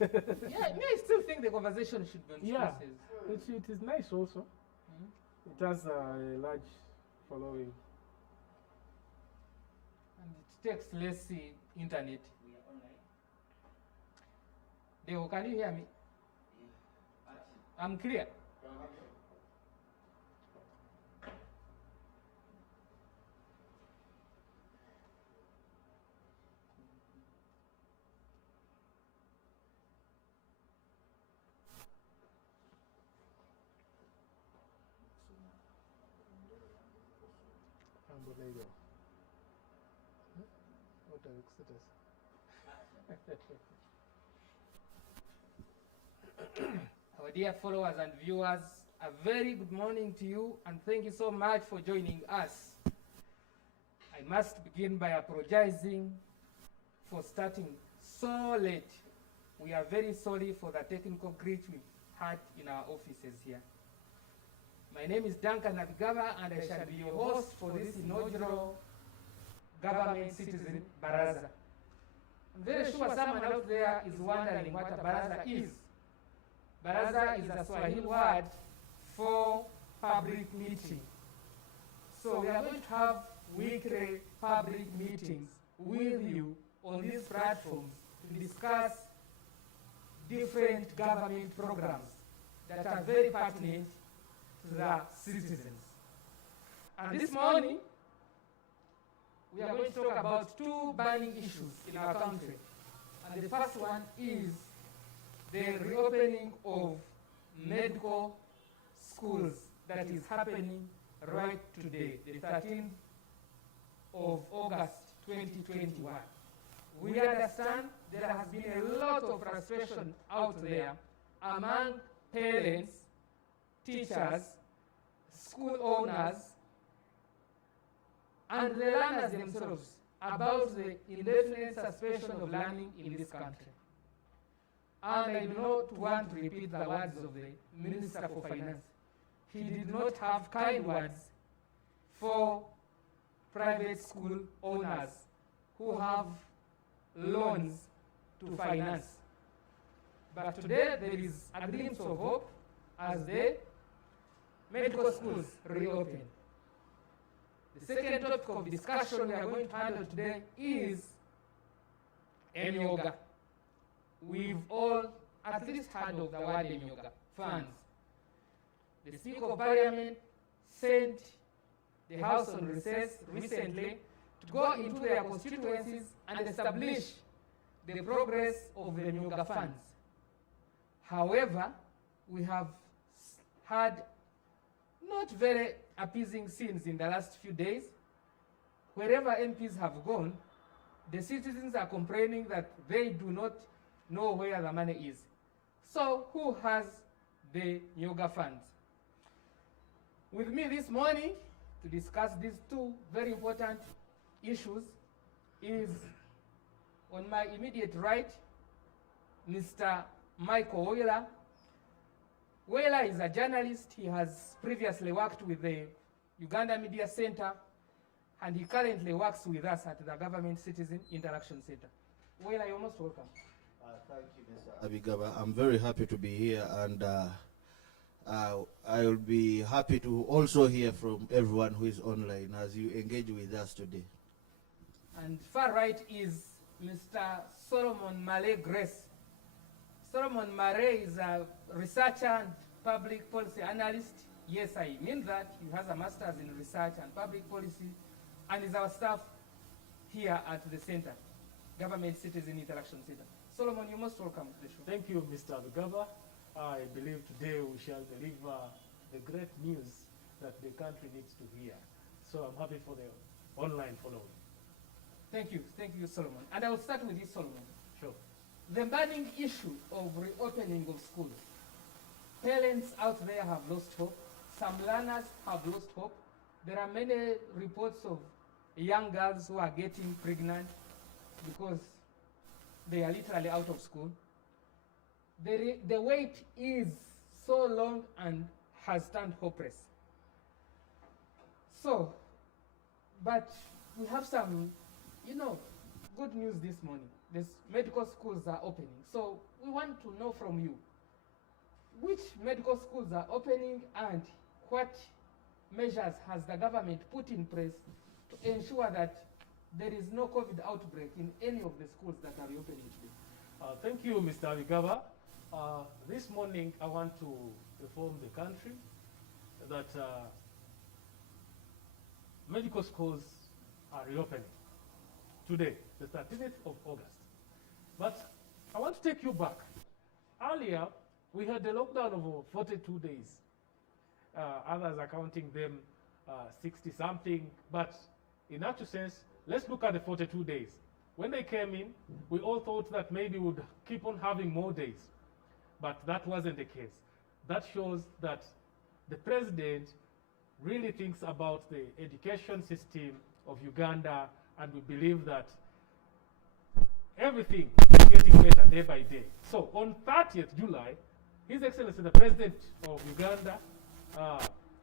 Yeah, me, I still think the conversation should be on Yeah, spaces. it is nice also. It has a large following. And it takes less internet. Deo, can you hear me? I'm clear. What are status? Our dear followers and viewers, a very good morning to you and thank you so much for joining us. I must begin by apologizing for starting so late. We are very sorry for the technical glitch we've had in our offices here. My name is Duncan Nabigaba and I shall be your host for this inaugural government citizen Baraza. I'm very sure someone out there is wondering what a Baraza is. Baraza is a Swahili word for public meeting. So we are going to have weekly public meetings with you on these platforms to discuss different government programs that are very pertinent to the citizens. And this morning, we are going to talk about two burning issues in our country. And the first one is the reopening of medical schools that is happening right today, the 13th of August 2021. We understand there has been a lot of frustration out there among parents, teachers, school owners, and the learners themselves about the indefinite suspension of learning in this country. And I do not want to repeat the words of the Minister for Finance. He did not have kind words for private school owners who have loans to finance. But today there is a glimpse of hope as the medical schools reopen. The second topic of discussion we are going to handle today is Emyooga. We've all at least heard of the word Emyooga, funds. The Speaker of Parliament sent the House on recess recently to go into their constituencies and establish the progress of the Emyooga funds. However, we have had not very appeasing scenes in the last few days. Wherever MPs have gone, the citizens are complaining that they do not know where the money is. So who has the Emyooga funds? With me this morning to discuss these two very important issues is on my immediate right, Mr. Michael Wheeler. Wheeler is a journalist. He has previously worked with the Uganda Media Center and he currently works with us at the Government Citizen Interaction Center. Wheeler, you're most welcome. Thank you, Mr. Abigaba. I'm very happy to be here and I will be happy to also hear from everyone who is online as you engage with us today. And far right is Mr. Solomon Male Grace. Solomon Mare is a researcher and public policy analyst. Yes, I mean that. He has a master's in research and public policy and is our staff here at the center, Government Citizen Interaction Center. Solomon, you're most welcome to the show. Thank you, Mr. Abigaba. I believe today we shall deliver the great news that the country needs to hear. So I'm happy for the online following. Thank you, Solomon. And I will start with you, Solomon. Sure. The burning issue of reopening of schools. Parents out there have lost hope. Some learners have lost hope. There are many reports of young girls who are getting pregnant because they are literally out of school. The wait is so long and has turned hopeless. So, but we have some, good news this morning. These medical schools are opening. So we want to know from you, which medical schools are opening and what measures has the government put in place to ensure that there is no COVID outbreak in any of the schools that are reopening today? Thank you, Mr. Emyooga. This morning, I want to inform the country that medical schools are reopening today, the 13th of August. But I want to take you back. Earlier, we had a lockdown of 42 days. Others are counting them 60-something. But in actual sense, let's look at the 42 days. When they came in, we all thought that maybe we would keep on having more days. But that wasn't the case. That shows that the president really thinks about the education system of Uganda, and we believe that everything is getting better day by day. So on 30th July, His Excellency the President of Uganda,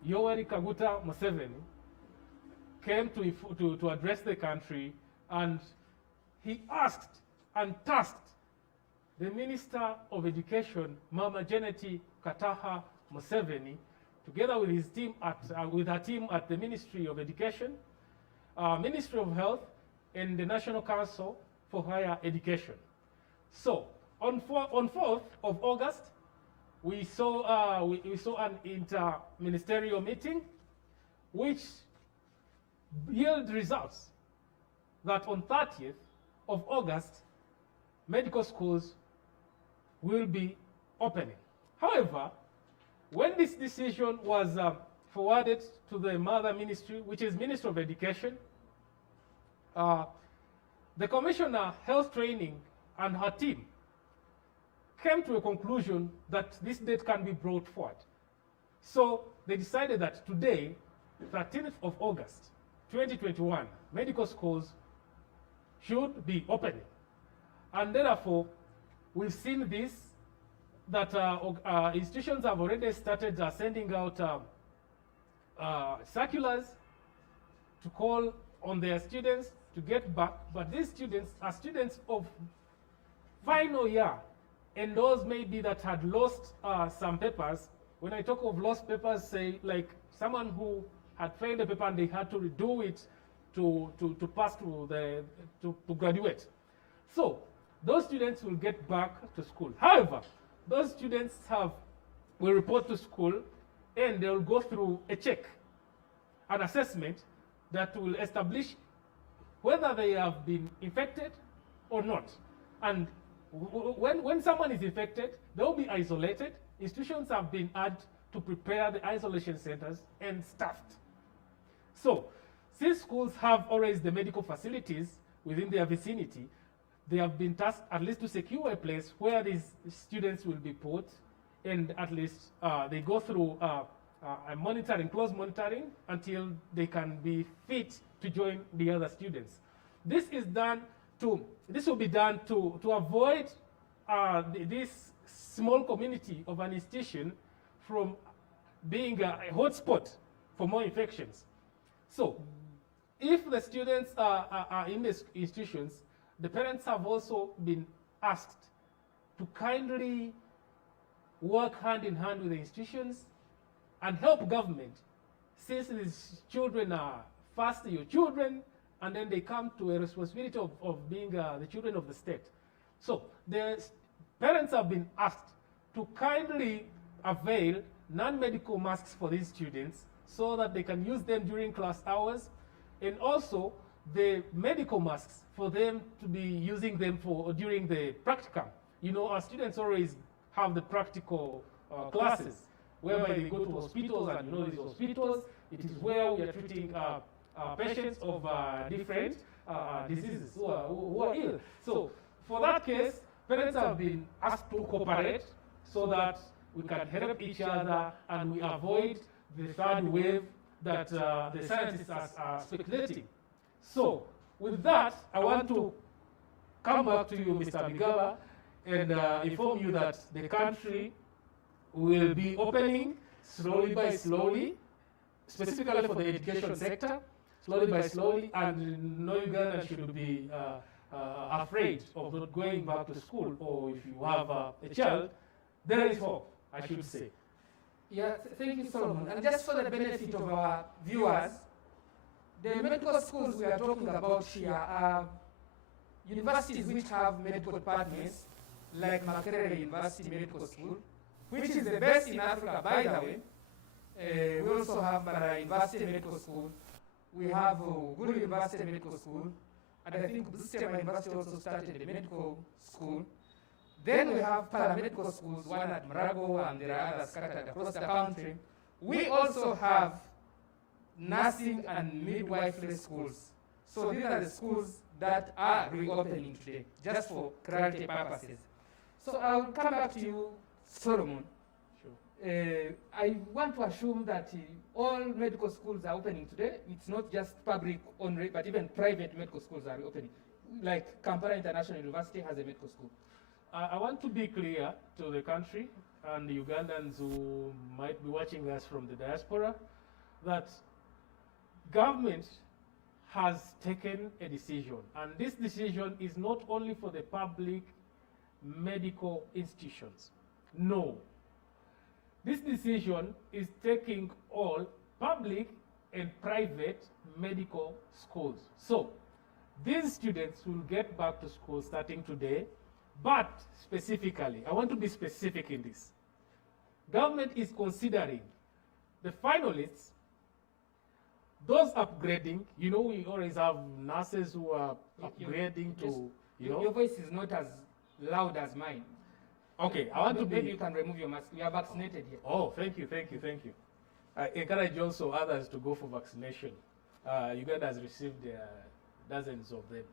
Yoweri Kaguta Museveni, came to address the country, and he asked and tasked the Minister of Education, Mama Janeti Kataha Museveni, together with his team with her team at the Ministry of Education, Ministry of Health, and the National Council for Higher Education. So on 4th of August, we saw an inter-ministerial meeting, which yielded results that on 30th of August, medical schools will be opening. However, when this decision was forwarded to the mother ministry, which is Ministry of Education, the Commissioner Health Training and her team came to a conclusion that this date can be brought forward. So they decided that today, 13th of August, 2021, medical schools should be opening. And therefore, we've seen this, that institutions have already started sending out circulars to call on their students to get back. But these students are students of final year, and those maybe that had lost some papers. When I talk of lost papers, say like someone who had failed a paper and they had to redo it to pass to graduate. So those students will get back to school. However, those students will report to school, and they will go through a check, an assessment that will establish whether they have been infected or not. And when someone is infected, they will be isolated. Institutions have been added to prepare the isolation centers and staffed. So, since schools have always the medical facilities within their vicinity, they have been tasked at least to secure a place where these students will be put, and at least they go through a monitoring, close monitoring, until they can be fit to join the other students. This will be done to avoid this small community of an institution from being a hotspot for more infections. So, if the students are in these institutions, the parents have also been asked to kindly work hand in hand with the institutions and help government, since these children are first your children, and then they come to a responsibility of being the children of the state. So the parents have been asked to kindly avail non-medical masks for these students so that they can use them during class hours, and also the medical masks for them to be using them during the practicum. You know, our students always have the practical classes whereby they go to hospitals, and you know these hospitals, it is where we are treating patients of different diseases who are ill. So for that case, parents have been asked to cooperate so that we can help each other and we avoid the third wave that the scientists are speculating. So with that, I want to come back to you, Mr. Emyooga, and inform you that the country will be opening slowly by slowly, specifically for the education sector, slowly by slowly, and no Ugandan should be afraid of not going back to school, or if you have a child, there is hope, I should say. Yeah, thank you, Solomon. And just for the benefit of our viewers, the medical schools we are talking about here are universities which have medical departments, like Makerere University Medical School, which is the best in Africa, by the way. We also have Baraza University Medical School. We have Gulu University Medical School. And I think Busitema University also started a medical school. Then we have paramedical schools, one at Marago, and there are others scattered across the country. We also have nursing and midwifery schools. So these are the schools that are reopening today, just for clarity purposes. So I'll come back to you, Solomon. Sure. I want to assume that all medical schools are opening today. It's not just public only, but even private medical schools are opening. Like Kampala International University has a medical school. I want to be clear to the country and the Ugandans who might be watching us from the diaspora that government has taken a decision, and this decision is not only for the public medical institutions. No. This decision is taking all public and private medical schools. So, these students will get back to school starting today, but specifically, I want to be specific in this. Government is considering the finalists, those upgrading. You know, we always have nurses who are upgrading to, you know. Your voice is not as loud as mine. Okay, I want to be. Maybe you can remove your mask. We are vaccinated here. Oh, thank you. I encourage also others to go for vaccination. Uganda has received dozens of them.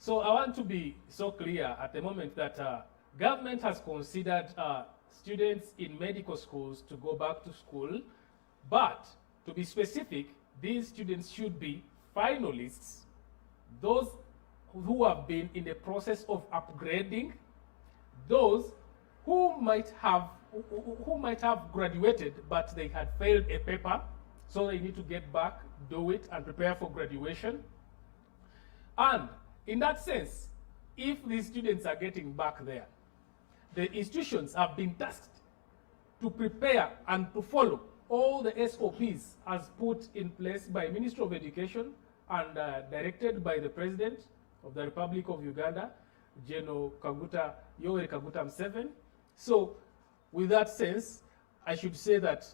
So I want to be so clear at the moment that government has considered students in medical schools to go back to school, but to be specific, these students should be finalists, those who have been in the process of upgrading, those who might have graduated but they had failed a paper, so they need to get back, do it, and prepare for graduation. And in that sense, if these students are getting back there, the institutions have been tasked to prepare and to follow all the SOPs as put in place by Ministry of Education and directed by the President of the Republic of Uganda, General Yoweri Kaguta Museveni. So, with that sense, I should say that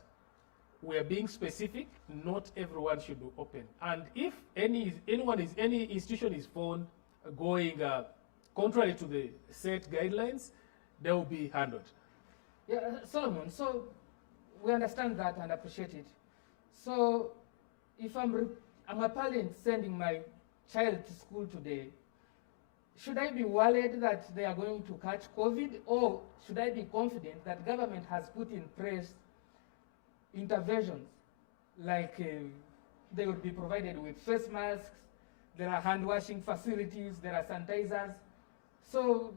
we are being specific. Not everyone should be open. And if any institution is found going contrary to the set guidelines, they will be handled. Yeah, Solomon, so we understand that and appreciate it. So if I'm a parent sending my child to school today, should I be worried that they are going to catch COVID, or should I be confident that government has put in place interventions, like they would be provided with face masks, there are hand washing facilities, there are sanitizers. So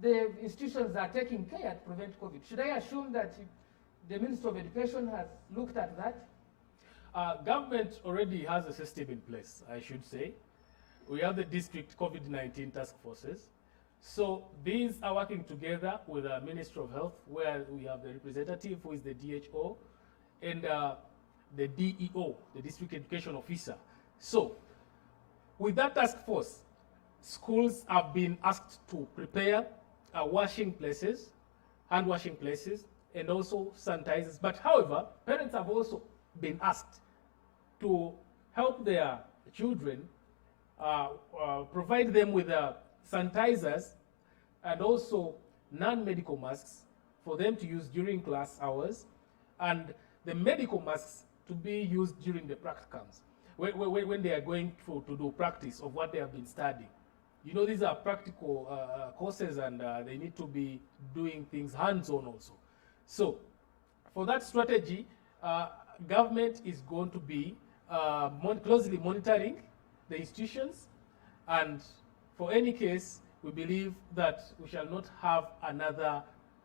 the institutions are taking care to prevent COVID. Should I assume that the Minister of Education has looked at that? Government already has a system in place, I should say. We have the district COVID-19 task forces. So these are working together with the Ministry of Health, where we have the representative who is the DHO and the DEO, the District Education Officer. So with that task force, schools have been asked to prepare washing places, hand washing places, and also sanitizers. But however, parents have also been asked to help their children, provide them with sanitizers and also non-medical masks for them to use during class hours, and the medical masks to be used during the practicums, when they are going to do practice of what they have been studying. You know, these are practical courses, and they need to be doing things hands-on also. So, for that strategy, government is going to be closely monitoring the institutions, and for any case, we believe that we shall not have another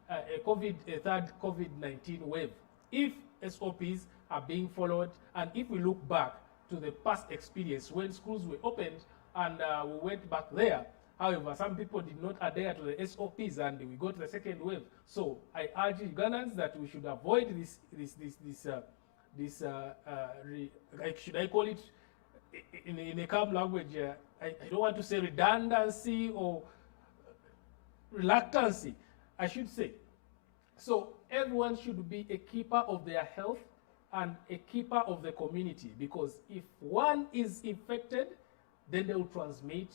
a third COVID-19 wave if SOPs are being followed, and if we look back to the past experience when schools were opened and we went back there However, some people did not adhere to the SOPs, and we got the second wave. So I urge Ugandans that we should avoid like, should I call it in a calm language? I don't want to say redundancy or reluctancy, I should say. So everyone should be a keeper of their health and a keeper of the community, because if one is infected, then they will transmit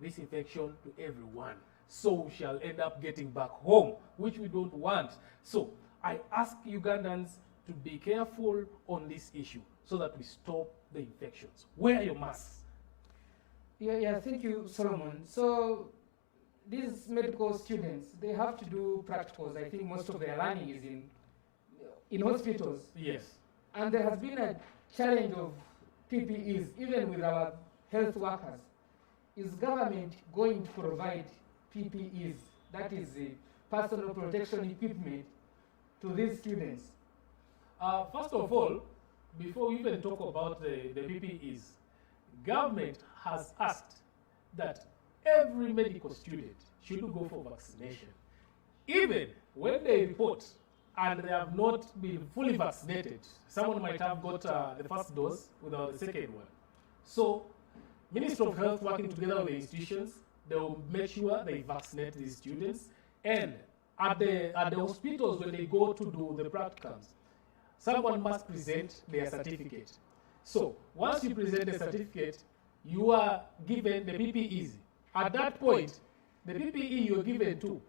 this infection to everyone. So we shall end up getting back home, which we don't want. So I ask Ugandans to be careful on this issue so that we stop the infections. Wear your masks. Yeah, thank you, Solomon. So these medical students, they have to do practicals. I think most of their learning is in hospitals. Yes. And there has been a challenge of PPEs, even with our health workers. Is government going to provide PPEs, that is personal protection equipment, to these students? First of all, before we even talk about the PPEs, government has asked that every medical student should go for vaccination. Even when they report and they have not been fully vaccinated, someone might have got the first dose without the second one. So, Ministry of Health, working together with the institutions, they will make sure they vaccinate these students. And at the hospitals, when they go to do the practicums, someone must present their certificate. So once you present the certificate, you are given the PPEs. At that point, the PPE you're given to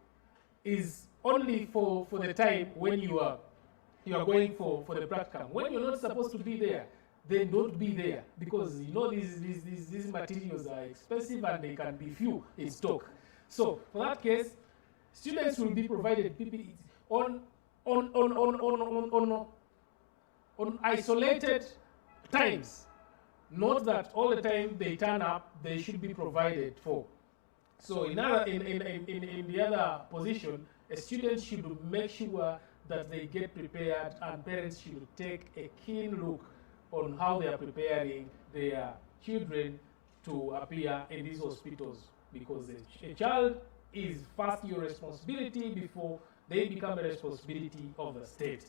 is only for the time when you are going for the practicum. When you're not supposed to be there, then don't be there, because you know these materials are expensive and they can be few in stock. So for that case, students will be provided PPE on isolated times. Not that all the time they turn up, they should be provided for. So in the other position, a student should make sure that they get prepared, and parents should take a keen look on how they are preparing their children to appear in these hospitals, because a child is first your responsibility before they become a responsibility of the state.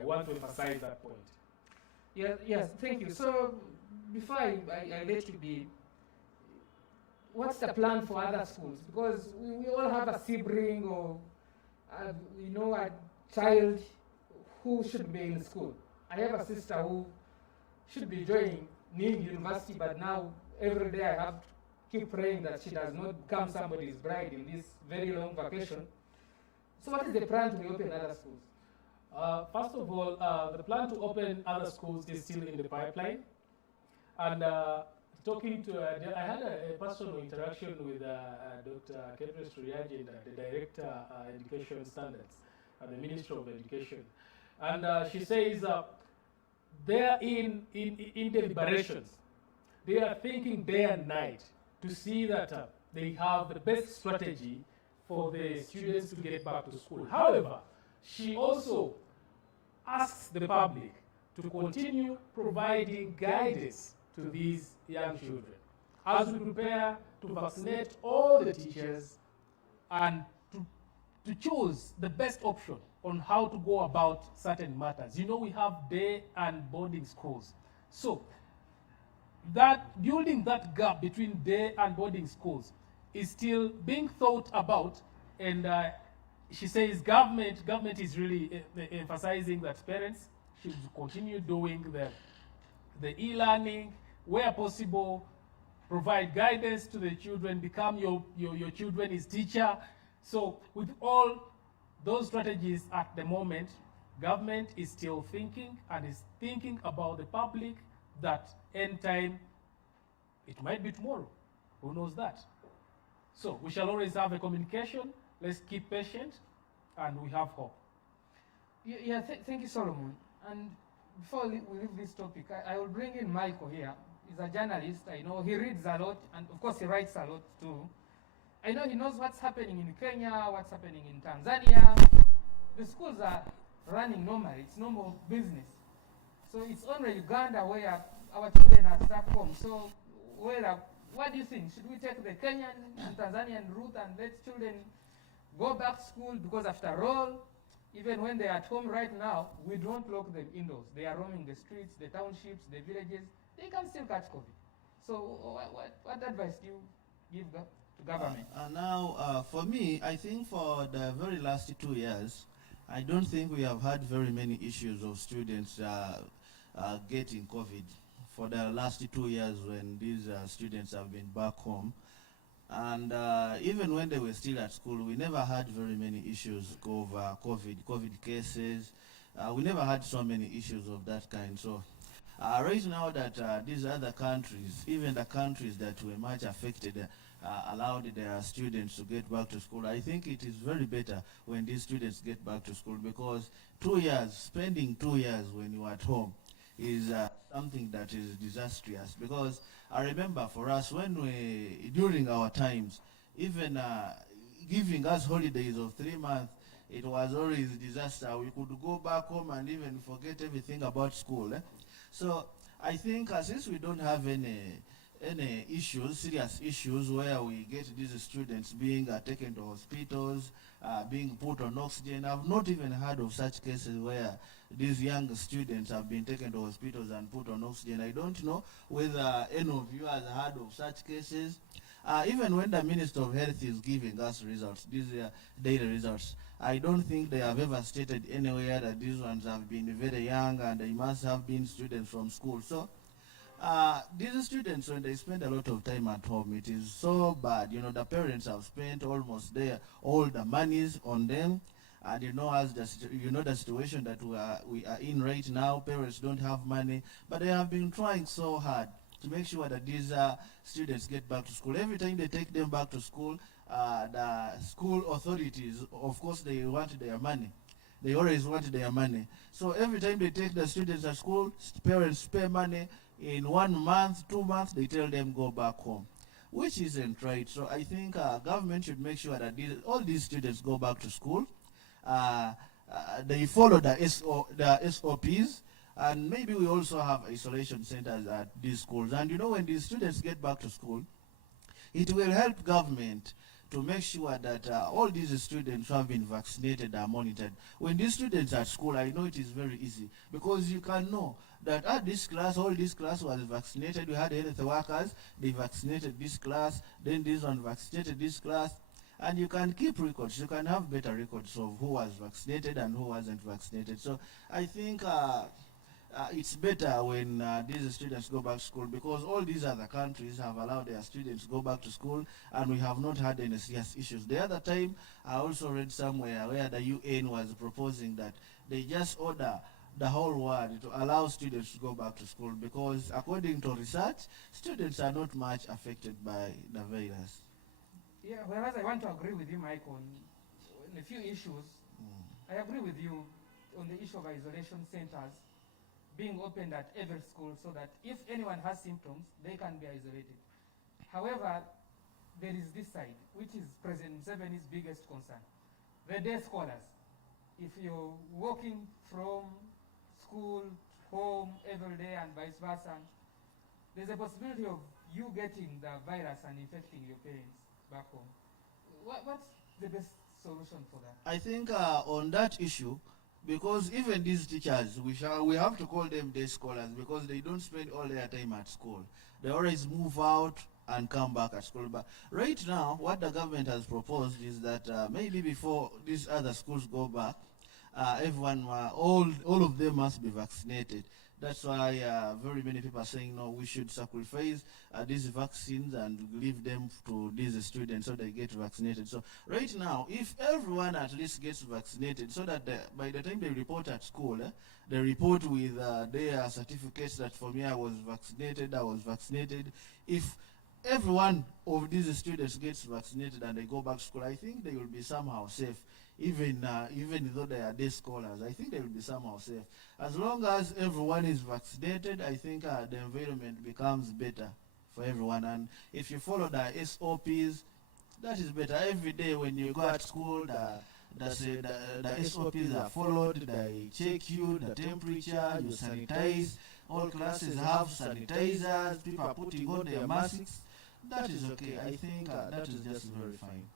I want to emphasize that point. Yes, thank you. So before I let you be, what's the plan for other schools? Because we all have a sibling or a child who should be in school. I have a sister who should be joining university, but now every day I have to keep praying that she does not become somebody's bride in this very long vacation. So what is the plan to reopen other schools? First of all, the plan to open other schools is still in the pipeline. And talking to, I had a personal interaction with Dr. Kedros Riyaji, the Director Education Standards at the Ministry of Education. And she says they are in deliberations. They are thinking day and night to see that they have the best strategy for the students to get back to school. However, she also asks the public to continue providing guidance to these young children as we prepare to vaccinate all the teachers and to choose the best option on how to go about certain matters. You know, we have day and boarding schools. So that building that gap between day and boarding schools is still being thought about, and she says government is really emphasizing that parents should continue doing the e-learning where possible, provide guidance to the children, become your children's teacher. So with all those strategies at the moment, government is still thinking and is thinking about the public, that end time, it might be tomorrow. Who knows that? So we shall always have a communication. Let's keep patient, and we have hope. Thank you, Solomon. And before we leave this topic, I will bring in Michael here. He's a journalist. I know he reads a lot, and of course he writes a lot too. I know he knows what's happening in Kenya, what's happening in Tanzania. The schools are running normally. It's normal business. So it's only Uganda where our children are stuck home. So where What do you think? Should we take the Kenyan and Tanzanian route and let children go back to school? Because after all, even when they're at home right now, we don't lock them indoors. They are roaming the streets, the townships, the villages. They can still catch COVID. So what advice do you give to government? For me, I think for the very last 2 years, I don't think we have had very many issues of students getting COVID. For the last 2 years when these students have been back home, and even when they were still at school, we never had very many issues of COVID cases. We never had so many issues of that kind. So right now that these other countries, even the countries that were much affected, allowed their students to get back to school, I think it is very better when these students get back to school, because 2 years, spending 2 years when you are at home is something that is disastrous. Because I remember for us, during our times, even giving us holidays of 3 months, it was always a disaster. We could go back home and even forget everything about school. So I think since we don't have any issues, serious issues, where we get these students being taken to hospitals, being put on oxygen. I've not even heard of such cases where these young students have been taken to hospitals and put on oxygen. I don't know whether any of you has heard of such cases. Even when the Minister of Health is giving us results, these daily results, I don't think they have ever stated anywhere that these ones have been very young and they must have been students from school. So these students, when they spend a lot of time at home, it is so bad. You know, the parents have spent almost all the monies on them. And you know, the situation that we are in right now, parents don't have money, but they have been trying so hard to make sure that these students get back to school. Every time they take them back to school, the school authorities, of course, they want their money. They always want their money. So every time they take the students at school, parents pay money. In 1 month, 2 months, they tell them go back home, which isn't right. So I think government should make sure that all these students go back to school. They follow the SOPs, and maybe we also have isolation centers at these schools. And you know, when these students get back to school, it will help government to make sure that all these students who have been vaccinated are monitored. When these students are at school, I know it is very easy, because you can know that at this class, all this class was vaccinated. We had health workers, they vaccinated this class, then this one vaccinated this class. And you can keep records. You can have better records of who was vaccinated and who wasn't vaccinated. So I think it's better when these students go back to school, because all these other countries have allowed their students to go back to school, and we have not had any serious issues. The other time, I also read somewhere where the UN was proposing that they just order the whole world to allow students to go back to school, because according to research, students are not much affected by the virus. Yeah, whereas I want to agree with you, Mike, on a few issues. I agree with you on the issue of isolation centers being opened at every school, so that if anyone has symptoms, they can be isolated. However, there is this side, which is President Museveni's biggest concern, the day scholars. If you're walking from school, home every day and vice versa, there's a possibility of you getting the virus and infecting your parents back home. What's the best solution for that? I think on that issue, because even these teachers, we have to call them day scholars, because they don't spend all their time at school. They always move out and come back at school. But right now, what the government has proposed is that maybe before these other schools go back, everyone, all of them must be vaccinated. That's why very many people are saying, no, we should sacrifice these vaccines and leave them to these students so they get vaccinated. So right now, if everyone at least gets vaccinated, so that by the time they report at school, they report with their certificates that for me I was vaccinated. If every one of these students gets vaccinated and they go back to school, I think they will be somehow safe. Even though they are day scholars, I think they will be somehow safe. As long as everyone is vaccinated, I think the environment becomes better for everyone. And if you follow the SOPs, that is better. Every day when you go at school, the SOPs are followed. They check you, the temperature, you sanitize. All classes have sanitizers. People are putting on their masks. That is okay. I think that is just very fine.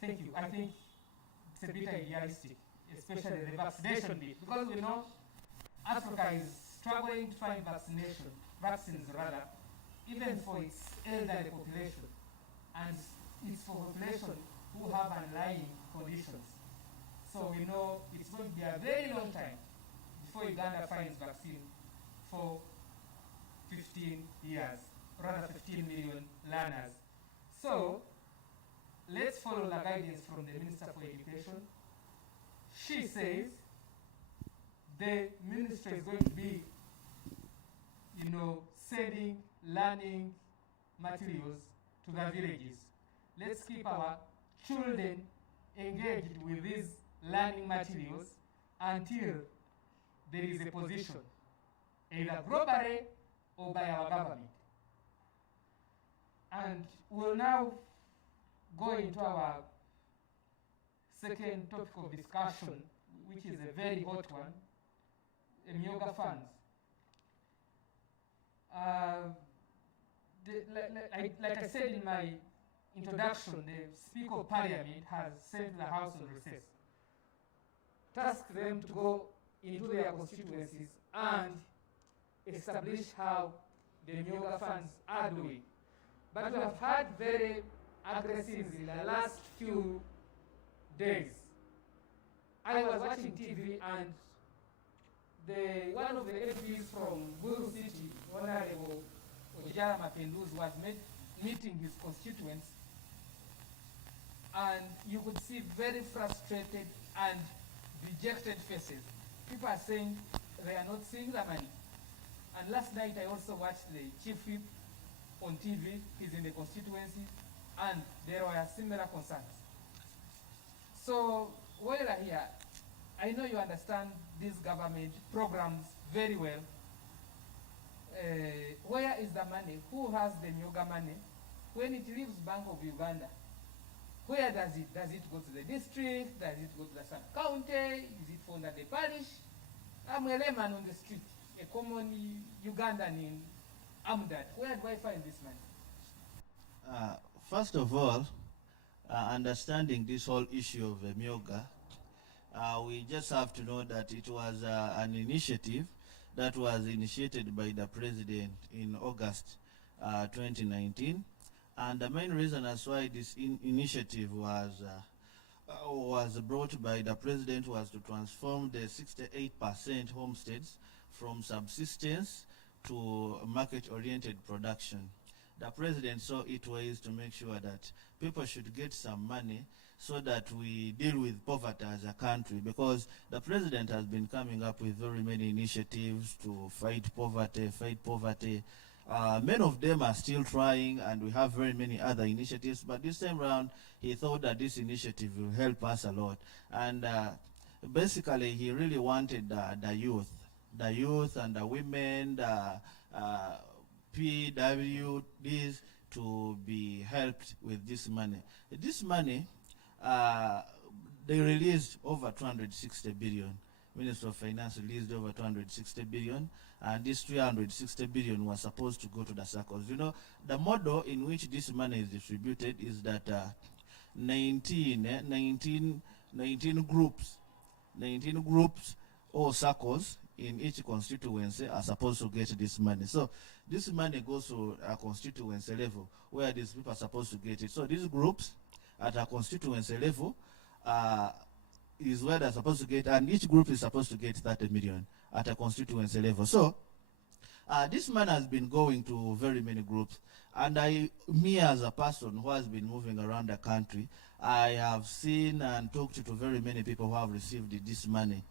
Thank you. I think it's a bit idealistic, especially the vaccination bit, because we know Africa is struggling to find vaccines rather, even for its elderly population, and it's for population who have underlying conditions. So we know it's going to be a very long time before Uganda finds vaccine for 15 years, rather 15 million learners. So let's follow the guidance from the Minister for Education. She says the ministry is going to be, sending learning materials to the villages. Let's keep our children engaged with these learning materials until there is a position, either globally or by our government. And we'll now go into our second topic of discussion, which is a very hot one, Emyooga funds. Like I said in my introduction, the Speaker of Parliament has sent the House on recess, tasked them to go into their constituencies and establish how the Emyooga funds are doing. But we have had very aggressive in the last few days. I was watching TV and one of the MPs from Buru City, Honorable Ojara Mapenduz, was meeting his constituents, and you could see very frustrated and dejected faces. People are saying they are not seeing the money. And last night I also watched the chief whip on TV. He's in the constituency, and there were similar concerns. So while you're here, I know you understand these government programs very well. Where is the money? Who has the Emyooga money? When it leaves Bank of Uganda, where does it? Does it go to the district? Does it go to the sub-county? Is it funded the parish? I'm a layman on the street, a common Ugandan in Amdad. Where do I find this money? First of all, understanding this whole issue of Emyooga, we just have to know that it was an initiative that was initiated by the president in August 2019, and the main reason as why this initiative was brought by the president was to transform the 68% homesteads from subsistence to market-oriented production. The president saw it ways to make sure that people should get some money so that we deal with poverty as a country, because the president has been coming up with very many initiatives to fight poverty. Many of them are still trying, and we have very many other initiatives, but this time around he thought that this initiative will help us a lot. And basically he really wanted the youth and the women, the PWDs to be helped with this money. This money, they released over 260 billion. Minister of Finance released over 260 billion, and this 360 billion was supposed to go to the circles. You know, the model in which this money is distributed is that 19 groups or circles in each constituency are supposed to get this money. So this money goes to a constituency level where these people are supposed to get it. So these groups at a constituency level is where they're supposed to get, and each group is supposed to get 30 million at a constituency level. So this money has been going to very many groups, and me as a person who has been moving around the country, I have seen and talked to very many people who have received this money.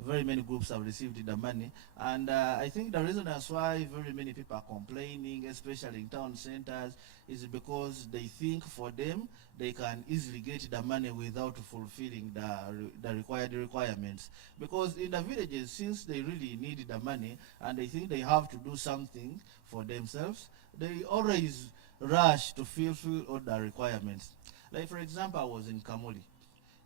Very many groups have received the money, and I think the reason that's why very many people are complaining, especially in town centers, is because they think for them they can easily get the money without fulfilling the required requirements. Because in the villages, since they really need the money and they think they have to do something for themselves, they always rush to fulfill all the requirements. Like for example, I was in Kamuli.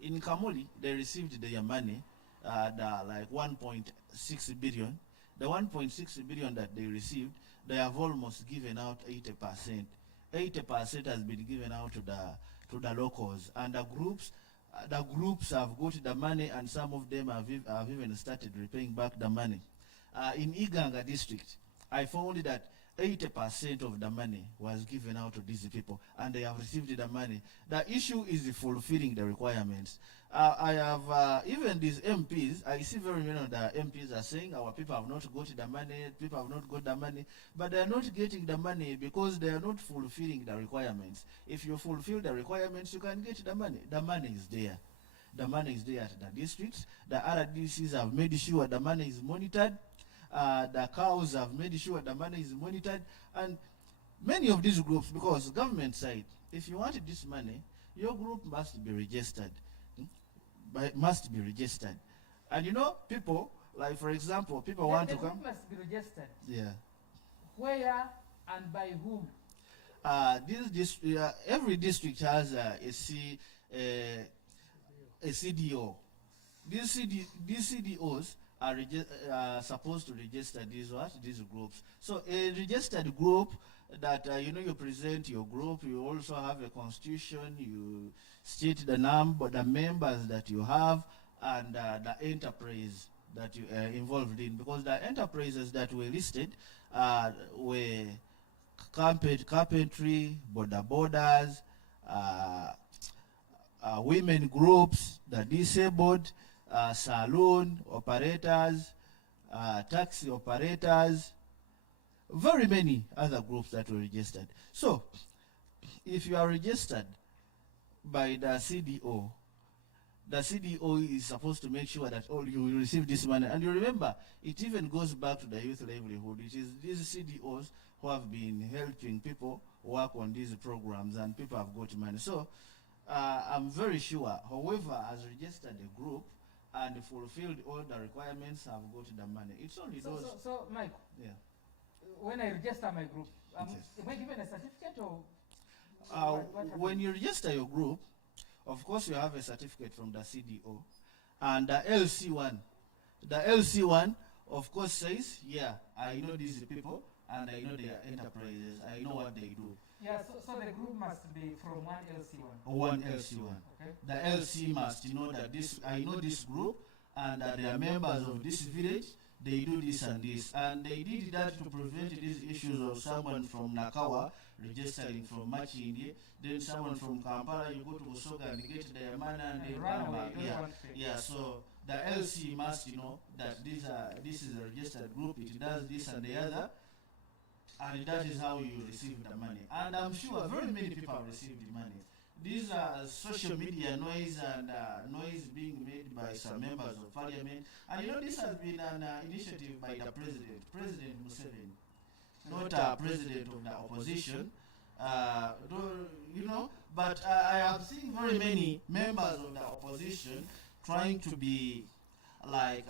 In Kamuli, they received their money, like 1.6 billion. The 1.6 billion that they received, they have almost given out 80%. 80% has been given out to the locals, and the groups have got the money, and some of them have even started repaying back the money. In Iganga district, I found that 80% of the money was given out to these people, and they have received the money. The issue is fulfilling the requirements. I have even these MPs, I see very many of the MPs are saying our people have not got the money, people have not got the money, but they are not getting the money because they are not fulfilling the requirements. If you fulfill the requirements, you can get the money. The money is there. The money is there at the districts. The RDCs have made sure the money is monitored. The cows have made sure the money is monitored, and many of these groups, because government side, if you wanted this money, your group must be registered. Must be registered. And you know, people, like for example, people want to come. The group must be registered. Yeah. Where and by whom? Every district has a CDO. These CDOs are supposed to register these groups. So a registered group that you present your group, you also have a constitution, you state the members that you have, and the enterprise that you are involved in, because the enterprises that were listed were carpentry, borders, women groups, the disabled, saloon operators, taxi operators, very many other groups that were registered. So, if you are registered by the CDO is supposed to make sure that you will receive this money. And you remember, it even goes back to the youth livelihood. It is these CDOs who have been helping people work on these programs, and people have got money. So, I'm very sure whoever has registered a group and fulfilled all the requirements have got the money. It's only those. So, Mike, yeah. When I register my group, am I given a certificate or? When you register your group, of course you have a certificate from the CDO, and the LC1, of course says, yeah, I know these people, and I know their enterprises, I know what they do. Yeah, so the group must be from one LC1. One LC1. Okay. The LC must know that I know this group, and they are members of this village, they do this and this. And they did that to prevent these issues of someone from Nakawa registering from Machindi, then someone from Kampala, you go to Busoga and get their money and they run back. Yeah, so the LC must know that this is a registered group, it does this and the other, and that is how you receive the money. And I'm sure very many people have received the money. These are social media noise and noise being made by some members of parliament. And this has been an initiative by the President Museveni, not a president of the opposition. But I have seen very many members of the opposition trying to be like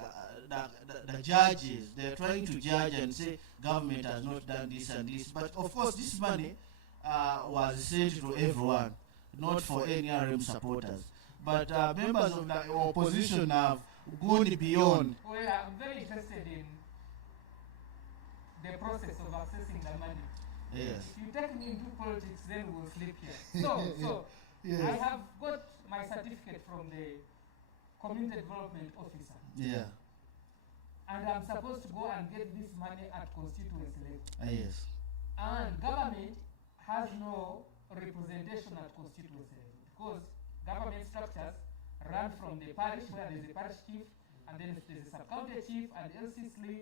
the judges. They're trying to judge and say government has not done this and this. But of course, this money was sent to everyone, not for NRM supporters. But members of the opposition have gone beyond. Well, I'm very interested in the process of accessing the money. Yes. If you take me into politics, then we'll sleep here. So yes. I have got my certificate from the community development officer. Yeah. And I'm supposed to go and get this money at constituency level. Yes. And government has no representation at constituency level, because government structures run from the parish, where there's a parish chief, and then there's a sub-county chief, and LC3,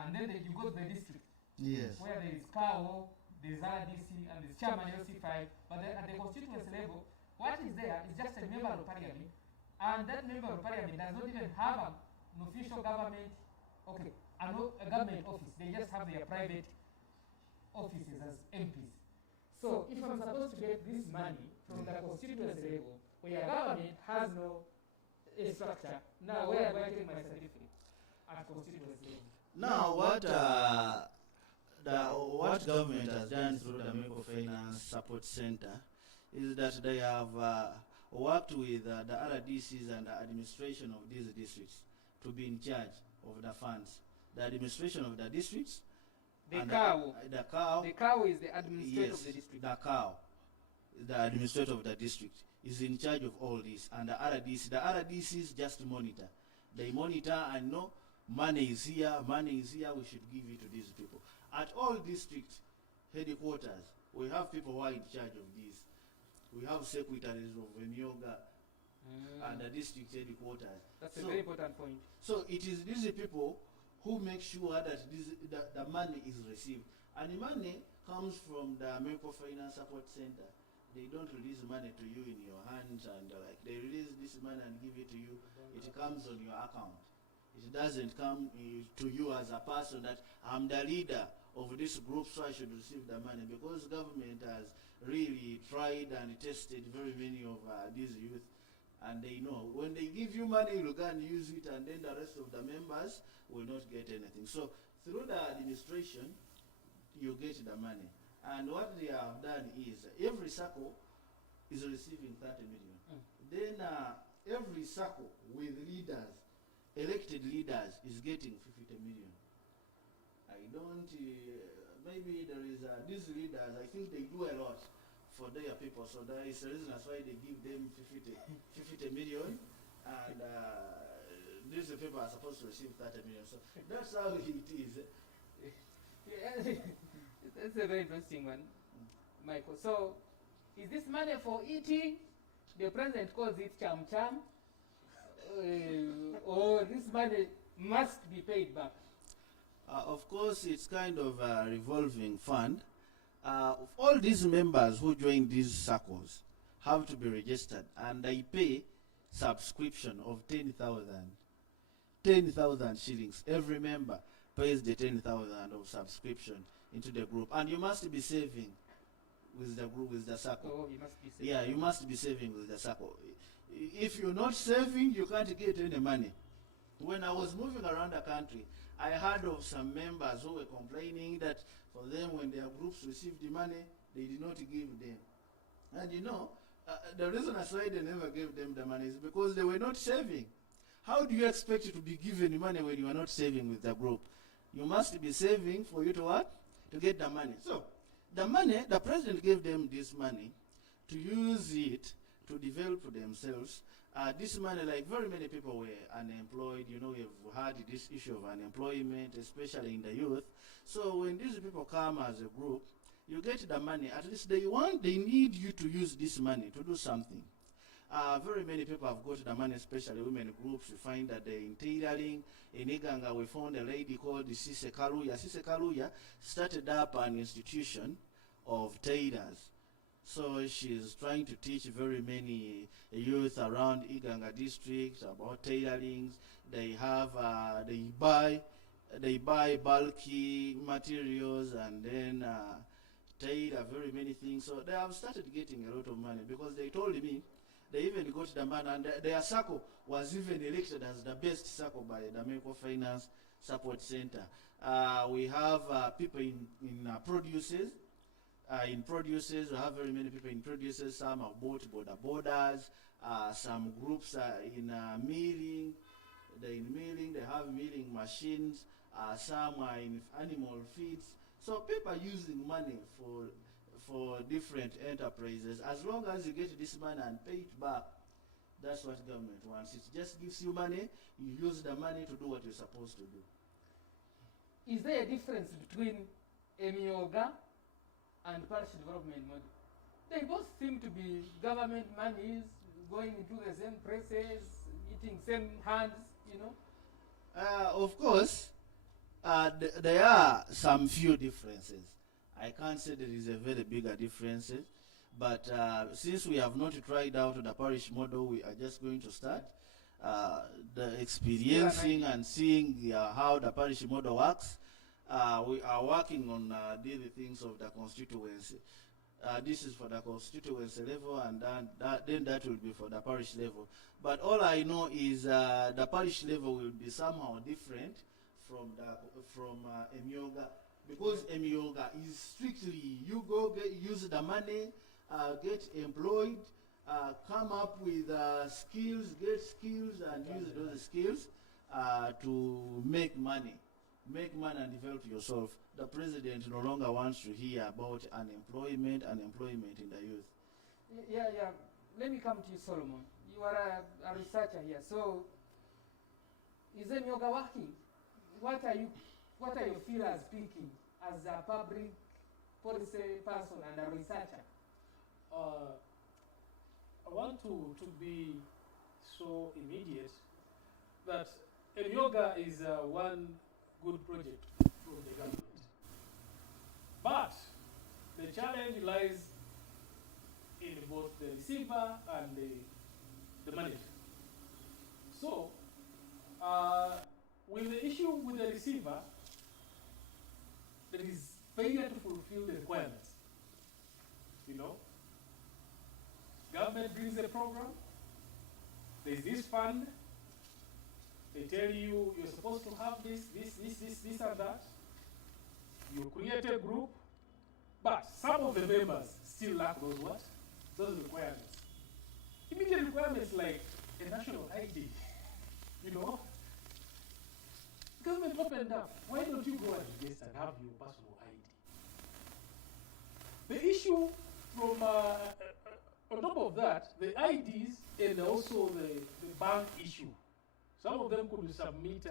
and then you go to the district. Yes. Where there is CAO, there's RDC, and there's chairman LC5. But at the constituency level, what is there is just a member of parliament, and that member of parliament does not even have an official government, a government office. They just have their private offices as MPs. So if I'm supposed to get this money from the constituency level, where government has no structure, now where do I take my certificate? At constituency level. Now what government has done through the Microfinance Support Center is that they have worked with the RDCs and the administration of these districts to be in charge of the funds. The administration of the districts The And cow. The cow. The cow is the administrator Yes, of the district. the cow, the administrator of the district, is in charge of all this. And the RDCs just monitor. They monitor and know money is here, we should give it to these people. At all district headquarters, we have people who are in charge of this. We have secretaries of Emyooga and the district headquarters. That's a very important point. So it is these people who make sure that the money is received. And the money comes from the Microfinance Support Center. They don't release money to you in your hands and like they release this money and give it to you. It comes on your account. It doesn't come to you as a person that I'm the leader of this group, so I should receive the money, because government has really tried and tested very many of these youth, and they know when they give you money, you can use it, and then the rest of the members will not get anything. So through the administration, you get the money. And what they have done is every circle is receiving 30 million. Then every circle with leaders, elected leaders, is getting 50 million. I don't, maybe there is, these leaders, I think they do a lot for their people, so there is a reason that's why they give them 50 million, and these people are supposed to receive 30 million. So that's how it is. Yeah, that's a very interesting one, Michael. So, is this money for eating? The president calls it cham cham, or this money must be paid back? Of course, it's kind of a revolving fund. All these members who join these circles have to be registered, and they pay subscription of 10,000 shillings. Every member pays the 10,000 of subscription into the group, and you must be saving with the group, with the circle. Oh, you must be saving. Yeah, you must be saving with the circle. If you're not saving, you can't get any money. When I was moving around the country, I heard of some members who were complaining that for them, when their groups received the money, they did not give them. And you know, the reason I say they never gave them the money is because they were not saving. How do you expect to be given money when you are not saving with the group? You must be saving for you to what? To get the money. So, the money, the president gave them this money to use it to develop themselves. This money, like very many people were unemployed. You know, we've had this issue of unemployment, especially in the youth. So when these people come as a group, you get the money. At least they need you to use this money to do something. Very many people have got the money, especially women groups. We find that they're in tailoring. In Iganga, we found a lady called Sise Kaluya. Sise Kaluya started up an institution of tailors. So she's trying to teach very many youth around Iganga district about tailoring. They have, they buy bulky materials and then tailor very many things. So they have started getting a lot of money, because they told me they even got the money, and their circle was even elected as the best circle by the Microfinance Support Center. We have people in producers. In producers, we have very many people in producers. Some have bought borders. Some groups are in milling. They're in milling. They have milling machines. Some are in animal feeds. So people are using money for different enterprises. As long as you get this money and pay it back, that's what government wants. It just gives you money. You use the money to do what you're supposed to do. Is there a difference between Emyooga and parish development model? They both seem to be government monies going into the same places, eating same hands, you know? Of course, there are some few differences. I can't say there is a very bigger difference, but since we have not tried out the parish model, we are just going to start the experiencing and seeing how the parish model works. We are working on the things of the constituency. This is for the constituency level, and then that will be for the parish level. But all I know is the parish level will be somehow different from Emyooga, because Emyooga is strictly you go use the money, get employed, come up with skills, get skills, and use those skills to make money. make money and develop yourself. The president no longer wants to hear about unemployment in the youth. Yeah. Let me come to you, Solomon. You are a researcher here. So, is Emyooga working? What are your feelers speaking as a public policy person and a researcher? I want to be so immediate that Emyooga is one good project from the government. But the challenge lies in both the receiver and the manager. So, with the issue with the receiver, there is failure to fulfill the requirements. You know, government brings a program, there's this fund, they tell you you're supposed to have this and that. You create a group, but some of the members still lack those what? Those requirements. Immediate requirements like a national ID. You know? Government opened up. Why don't you go and register and have your personal ID? The issue from, on top of that, the IDs and also the bank issue. Some of them could submit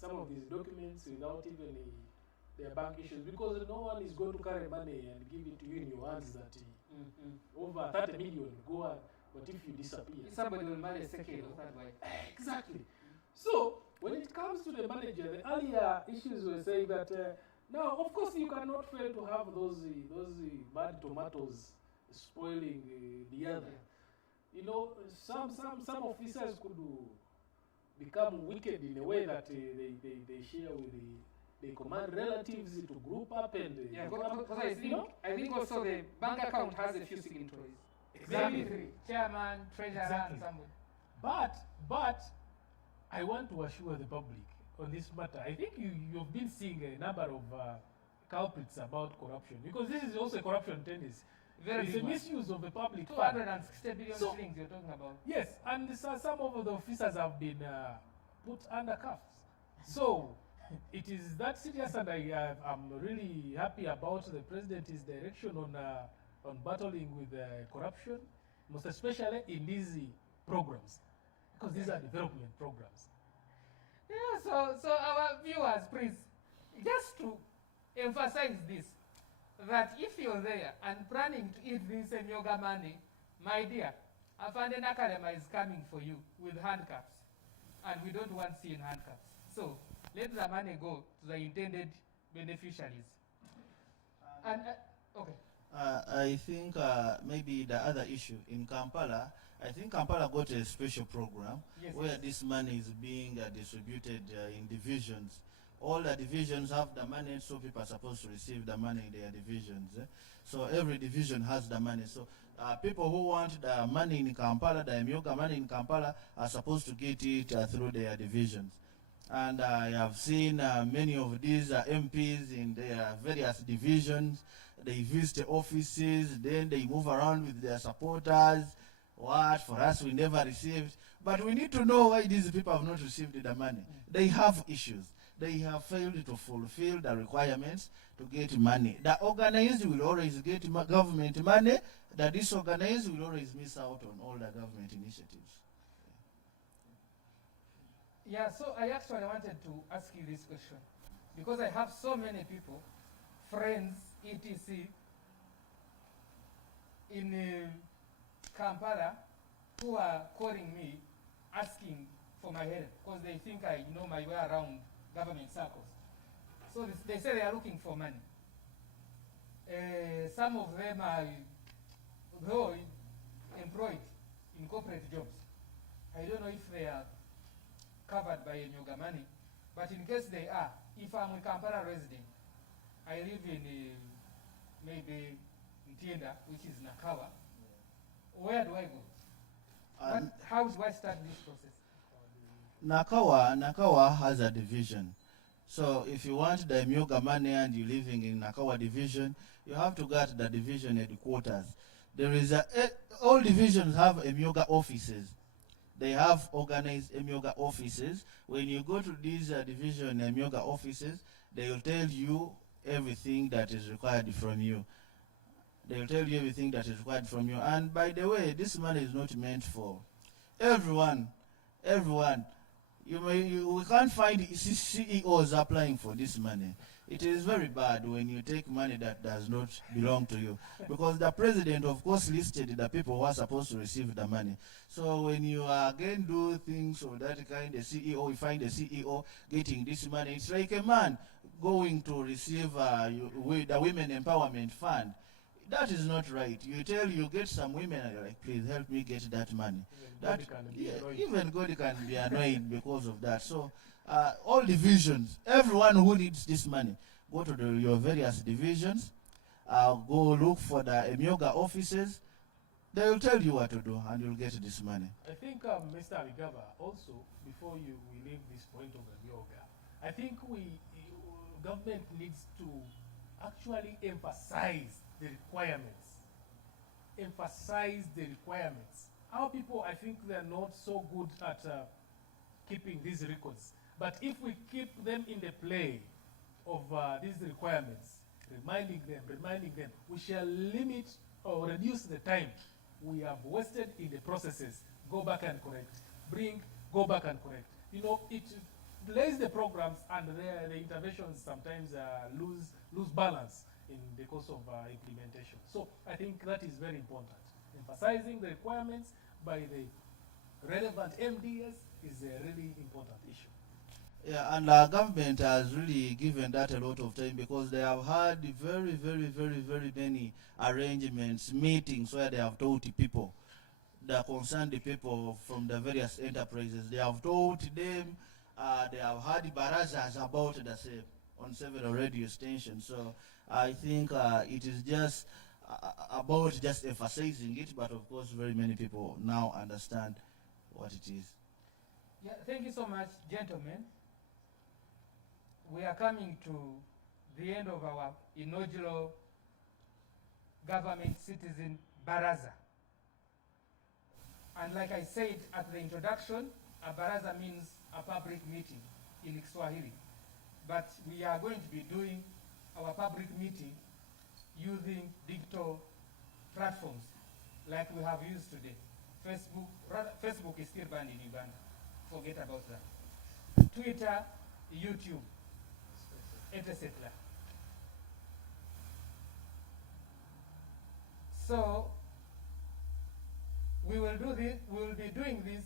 some of these documents without even their bank issues, because no one is going to carry money and give it to you in your hands that over 30 million go on, but if you disappear? Somebody will manage second or third way. Exactly. So, when it comes to the manager, the earlier issues were saying that now, of course, you cannot fail to have those bad tomatoes spoiling the other. You know, some officers could become wicked in a way that they share with they command relatives to group up and because I think also the bank account has a few signatories. Exactly. Maybe three: chairman, treasurer, Exactly. and somebody. But I want to assure the public on this matter. I think you've been seeing a number of culprits about corruption, because this is also a corruption tendency. It's a misuse of the public fund. 260 billion shillings you're talking about. Yes, and some of the officers have been put under cuffs. So it is that serious, and I'm really happy about the president's direction on battling with corruption, most especially in these programs, because these are development programs. Yeah, so our viewers, please, just to emphasize this, that if you're there and planning to eat this Emyooga money, my dear, Afande Nakalema is coming for you with handcuffs, and we don't want seeing handcuffs. So let the money go to the intended beneficiaries. And okay. I think maybe the other issue in Kampala, I think Kampala got a special program where this money is being distributed in divisions. All the divisions have the money, so people are supposed to receive the money in their divisions. So every division has the money. So people who want the money in Kampala, the Emyooga money in Kampala, are supposed to get it through their divisions. And I have seen many of these MPs in their various divisions. They visit offices, then they move around with their supporters. What, for us, we never received. But we need to know why these people have not received the money. They have issues. They have failed to fulfill the requirements to get money. The organized will always get government money. The disorganized will always miss out on all the government initiatives. Yeah, so I actually wanted to ask you this question, because I have so many people, friends, etc., in Kampala, who are calling me, asking for my help, because they think I know my way around government circles. So they say they are looking for money. Some of them are, though, employed in corporate jobs. I don't know if they are covered by Emyooga money, but in case they are, if I'm a Kampala resident, I live in maybe Ntienda, which is Nakawa. Where do I go? How do I start this process? Nakawa has a division. So if you want the Emyooga money and you're living in Nakawa division, you have to go to the division headquarters. There is all divisions have Emyooga offices. They have organized Emyooga offices. When you go to these division Emyooga offices, they will tell you everything that is required from you. They will tell you everything that is required from you. And by the way, this money is not meant for everyone. Everyone. We can't find CEOs applying for this money. It is very bad when you take money that does not belong to you. Because the president, of course, listed the people who are supposed to receive the money. So when you again do things of that kind, the CEO, you find the CEO getting this money. It's like a man going to receive the Women Empowerment Fund. That is not right. You get some women and you're like, please help me get that money. Even God can be annoyed because of that. So all divisions, everyone who needs this money, go to your various divisions, go look for the Emyooga offices. They will tell you what to do and you'll get this money. I think, Mr. Aligaba, also, before we leave this point of Emyooga, I think government needs to actually emphasize the requirements. Emphasize the requirements. Our people, I think they're not so good at keeping these records. But if we keep them in the play of these requirements, reminding them, we shall limit or reduce the time we have wasted in the processes. Go back and correct. Go back and correct. You know, it delays the programs and the interventions sometimes lose balance in the course of implementation. So I think that is very important. Emphasizing the requirements by the relevant MDS is a really important issue. Yeah, and our government has really given that a lot of time because they have had very many arrangements, meetings where they have told the people, the concerned people from the various enterprises. They have told them, they have had Barazas about the same on several radio stations. So I think it is just about just emphasizing it, but of course very many people now understand what it is. Yeah, thank you so much, gentlemen. We are coming to the end of our inaugural government citizen Baraza. And like I said at the introduction, a Baraza means a public meeting in Kiswahili. But we are going to be doing our public meeting using digital platforms like we have used today. Facebook is still banned in Uganda. Forget about that. Twitter, YouTube, etc. So we will do this. We will be doing this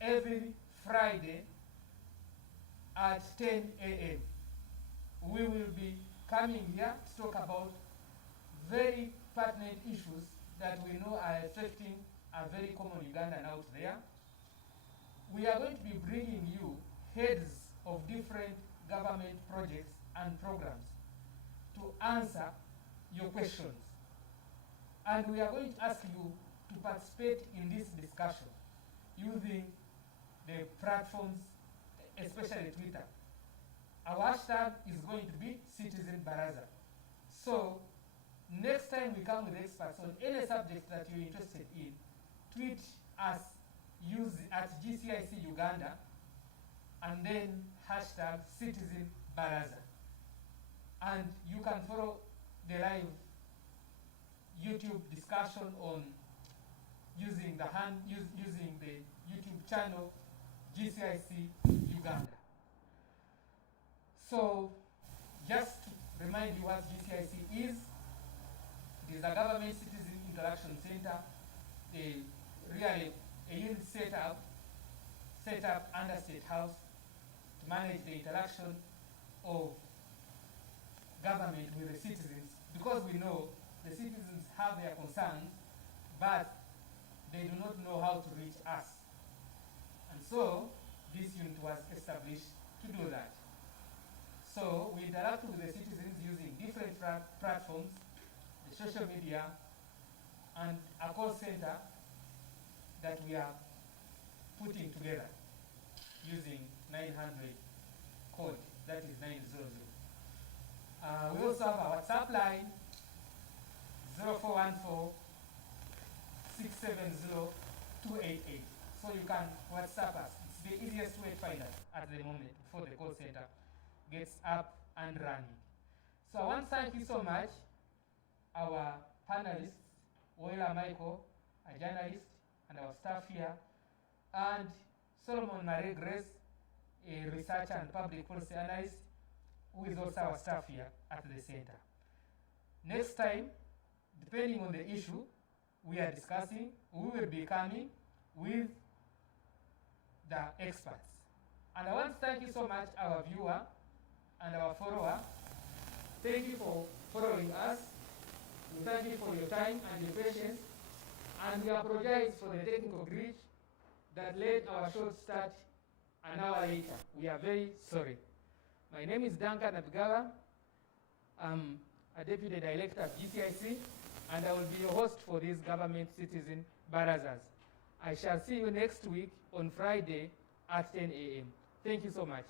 every Friday at 10 a.m. We will be coming here to talk about very pertinent issues that we know are affecting a very common Ugandan out there. We are going to be bringing you heads of different government projects and programs to answer your questions. And we are going to ask you to participate in this discussion using the platforms, especially Twitter. Our hashtag is going to be Citizen Baraza. So next time we come with experts on any subject that you're interested in, tweet us, use at GCIC Uganda, and then hashtag Citizen Baraza. And you can follow the live YouTube discussion on using using the YouTube channel GCIC Uganda. So just to remind you what GCIC is, it is a government citizen interaction center, really a unit set up under State House to manage the interaction of government with the citizens, because we know the citizens have their concerns, but they do not know how to reach us. And so this unit was established to do that. So we interact with the citizens using different platforms, the social media, and a call center that we are putting together using 900 code, that is 900. We also have our WhatsApp line, 0414 670 288. So so you can WhatsApp us. It's the easiest way to find us at the moment before the call center gets up and running. So I want to thank you so much, our panelists, Woyla Michael, a journalist, and our staff here, and Solomon Marie Grace, a researcher and public policy analyst, who is also our staff here at the center. Next time, depending on the issue we are discussing, we will be coming with the experts. And I want to thank you so much, our viewer and our follower. Thank you for following us. We thank you for your time and your patience. And we apologize for the technical glitch that led our show to start an hour later. We are very sorry. My name is Duncan Abgawa. I'm a Deputy Director of GCIC, and I will be your host for these government citizen barazas. I shall see you next week on Friday at 10 a.m. Thank you so much.